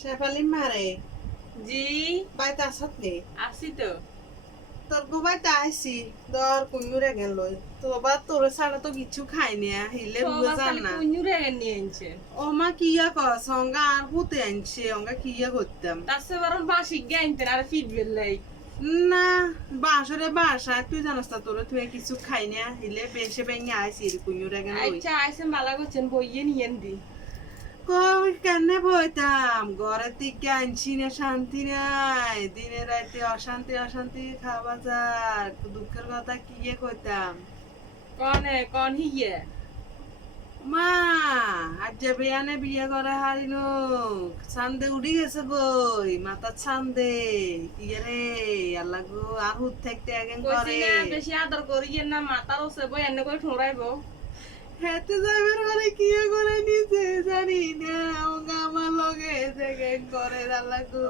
শেফালি মারে জি বাইতে আসত নে আসি তো। তোর গো বাইতে আইসি দর কুഞ്ഞুরে গেল তো বা তোর ছাড়া তো কিছু খাই না হিলে বুঝে সবার জান খালি না কুഞ്ഞുরে নিয়ে আনছে। ও মা কিয়া কর সঙ্গা আর হুতে আনছে অঙ্গা কিয়া করতাম তার সে বরং বাসি গাইতেন আর ফিট বেললাই। না বাসরে বাসা তুই জানাস না তোর তুই কিছু খাই না হিলে বেশে ভেঙে আইসি কুഞ്ഞুরে গেল আচ্ছা আইসে মালা করছেন বইয়ে নিয়েন দি। কই কেনে বইতাম ঘরের দিকে আনছি না শান্তি নাই দিনে রাতে অশান্তি অশান্তি খাওয়া যার দুঃখের কথা কি কইতাম কন হিয়ে মা আজ যে বিয়ানে বিয়ে করে হারিনো চান্দে উড়ি গেছে গই মাথা চান্দে কি রে আল্লাহ গো আর হুত থাকতে একদিন কইছি করে না বেশি আদর করিয়েন না মাথার ওসে বই এনে করে ঠোঁড়াইব। হেতে যাইবার মানে কি করে নিছে জানি না আমার লগে যে করে আল্লাহ গো